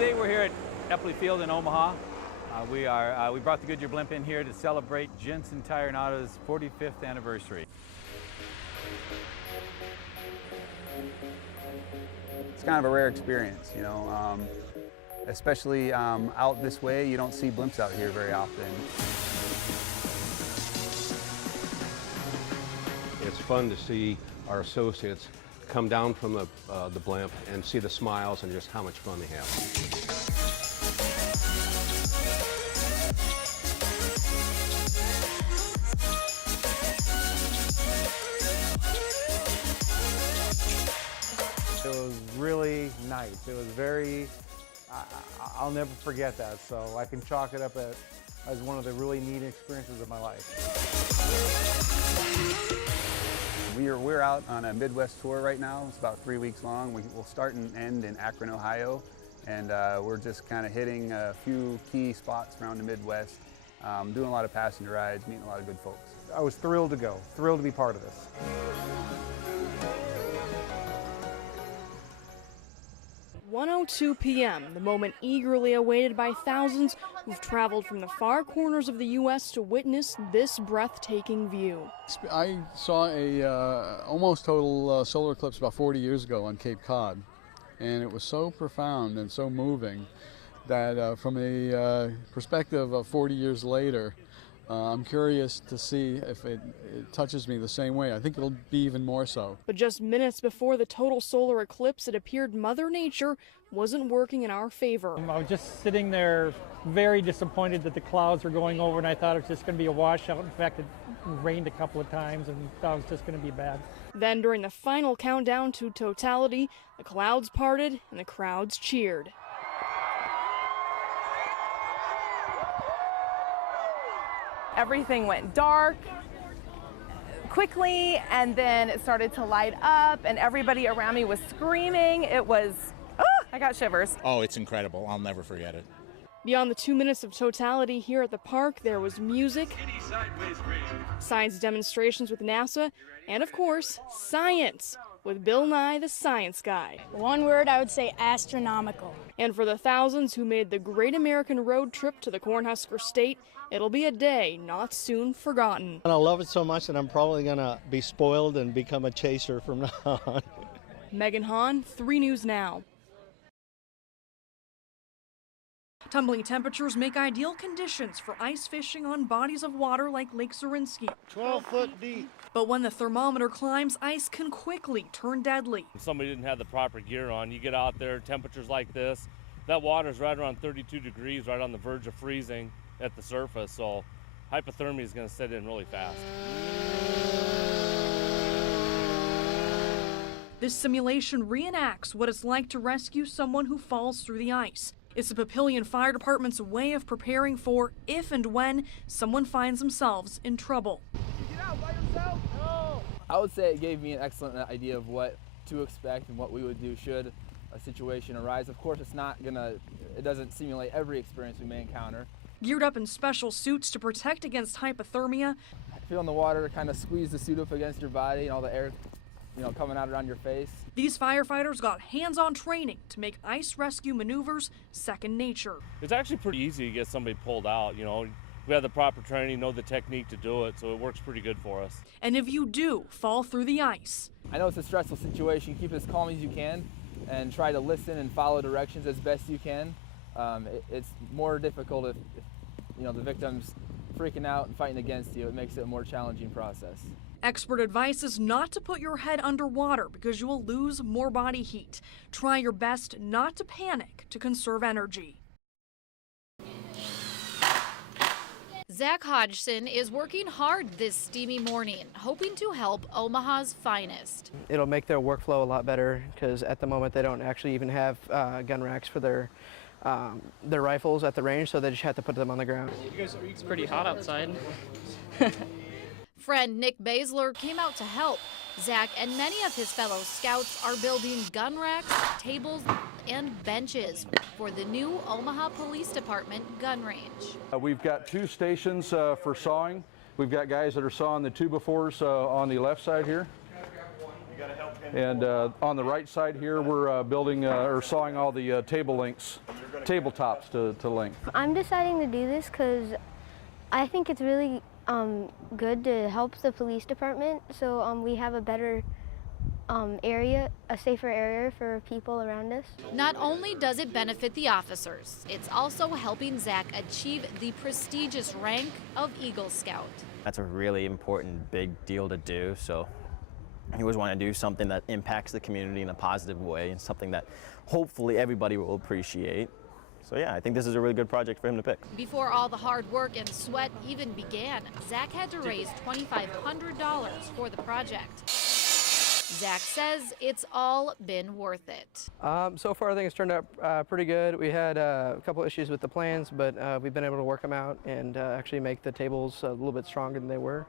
Today we're here at Epley Field in Omaha. We brought the Goodyear blimp in here to celebrate Jensen Tire and Auto's 45th anniversary. It's kind of a rare experience, you know, especially out this way. You don't see blimps out here very often. It's fun to see our associates come down from the blimp and see the smiles and just how much fun they have. It was really nice. It was very, I'll never forget that. So I can chalk it up as one of the really neat experiences of my life. We're out on a Midwest tour right now. It's about 3 weeks long. We'll start and end in Akron, Ohio. And we're just kind of hitting a few key spots around the Midwest, doing a lot of passenger rides, meeting a lot of good folks. I was thrilled to go, thrilled to be part of this. 1:02 p.m., the moment eagerly awaited by thousands who've traveled from the far corners of the U.S. to witness this breathtaking view. I saw a almost total solar eclipse about 40 years ago on Cape Cod, and it was so profound and so moving that from a perspective of 40 years later, I'm curious to see if it touches me the same way. I think it'll be even more so. But just minutes before the total solar eclipse, it appeared Mother Nature wasn't working in our favor. I was just sitting there very disappointed that the clouds were going over, and I thought it was just going to be a washout. In fact, it rained a couple of times and thought it was just going to be bad. Then during the final countdown to totality, the clouds parted and the crowds cheered. Everything went dark quickly, and then it started to light up, and everybody around me was screaming. It was, I got shivers. Oh, it's incredible. I'll never forget it. Beyond the 2 minutes of totality here at the park, there was music, science demonstrations with NASA, and of course, science with Bill Nye the Science Guy. One word, I would say astronomical. And for the thousands who made the great American road trip to the Cornhusker State, it'll be a day not soon forgotten. And I love it so much that I'm probably going to be spoiled and become a chaser from now on. Megan Hahn, 3 News Now. Tumbling temperatures make ideal conditions for ice fishing on bodies of water like Lake Zorinsky. 12 foot deep. But when the thermometer climbs, ice can quickly turn deadly. If somebody didn't have the proper gear on, you get out there, temperatures like this, that water's right around 32 degrees, right on the verge of freezing at the surface, so hypothermia is going to set in really fast. This simulation reenacts what it's like to rescue someone who falls through the ice. It's the Papillion Fire Department's way of preparing for if and when someone finds themselves in trouble. Did you get out by yourself? No. I would say it gave me an excellent idea of what to expect and what we would do should a situation arise. Of course, it doesn't simulate every experience we may encounter. Geared up in special suits to protect against hypothermia. Feeling the water kind of squeeze the suit up against your body and all the air, coming out around your face. These firefighters got hands-on training to make ice rescue maneuvers second nature. It's actually pretty easy to get somebody pulled out, We have the proper training, know the technique to do it, so it works pretty good for us. And if you do fall through the ice. I know it's a stressful situation. Keep as calm as you can and try to listen and follow directions as best you can. It's more difficult if the victim's freaking out and fighting against you. It makes it a more challenging process. Expert advice is not to put your head underwater because you will lose more body heat. Try your best not to panic to conserve energy. Zach Hodgson is working hard this steamy morning, hoping to help Omaha's finest. It'll make their workflow a lot better because at the moment they don't actually even have gun racks for their rifles at the range, so they just have to put them on the ground. It's pretty hot outside. Friend Nick Baszler came out to help. Zach and many of his fellow scouts are building gun racks, tables, and benches for the new Omaha Police Department gun range. We've got 2 stations for sawing. We've got guys that are sawing the 2x4s on the left side here. And on the right side here, we're building or sawing all the table links tabletops to length. I'm deciding to do this because I think it's really good to help the police department, so we have a better area, a safer area for people around us. Not only does it benefit the officers, it's also helping Zach achieve the prestigious rank of Eagle Scout. That's a really important, big deal to do, so I always want to do something that impacts the community in a positive way and something that hopefully everybody will appreciate. So yeah, I think this is a really good project for him to pick. Before all the hard work and sweat even began, Zach had to raise $2,500 for the project. Zach says it's all been worth it. So far, I think it's turned out pretty good. We had a couple issues with the plans, but we've been able to work them out and actually make the tables a little bit stronger than they were.